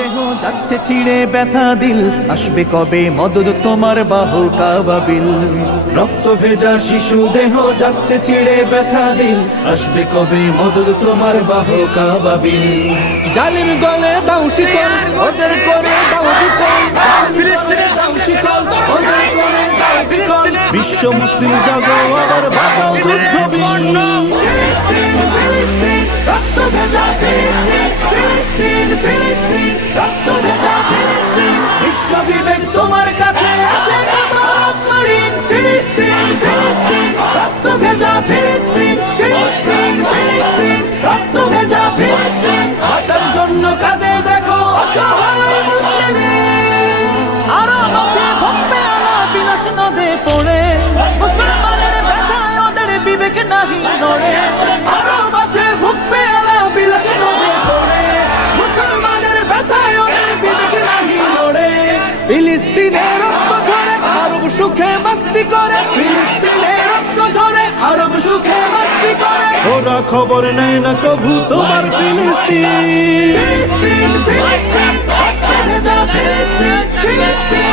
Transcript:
দেহ যাচ্ছে ছিঁড়ে ব্যথা দিল, আসবে কবে মদদ তোমার বাহু কাবাবিল। রক্ত ভেজা শিশু দেহ যাচ্ছে ছিঁড়ে ব্যথা দিল, আসবে কবে মদদ তোমার বাহু কাবাবিল। জালিম গলে দাও শিকল, ওদের করে দাও বিকল, জালিম গলে দাও শিকল, ওদের করে দাও বিকল। বিশ্ব মুসলিম জাগো আবার বাজাও যুদ্ধ বিন। ফিলিস্তিন ফিলিস্তিন রক্ত ভেজা ফিলিস্তিন, ফিলিস্তিন ফিলিস্তিন রক্ত ভেজা ফিলিস্তিন। বিশ্ব বিবেক তোমার কাছে আছে কত অন্তরীণ। ফিলিস্তিন ফিলিস্তিন রক্ত ভেজা ফিলিস্তিন, ফিলিস্তিন ফিলিস্তিন রক্ত ভেজা ফিলিস্তিন। বাঁচার জন্য কাঁদে দেখো অসহায় মুসলিম। আরো মাঝে ভক্তে আলা বিলাস নদে পড়ে, মুসলমানের ব্যথায় ওদের বিবেক নাহি নড়ে। আরো মাঝে ভক্তে আলা বিলাস নদে পড়ে, মুসলমানের ব্যথায় ওদের বিবেক নাহি নড়ে। ফিলিস্তিনের রক্ত ঝরে আরব সুখে মাস্তি করে, ফিলিস্তিনের রক্ত ঝরে আরব সুখে মাস্তি করে। ওরা খবর নেয় না কভু তোমার ফিলিস্তিন। ফিলিস্তিন ফিলিস্তিন রক্ত ভেজা ফিলিস্তিন, ফিলিস্তিন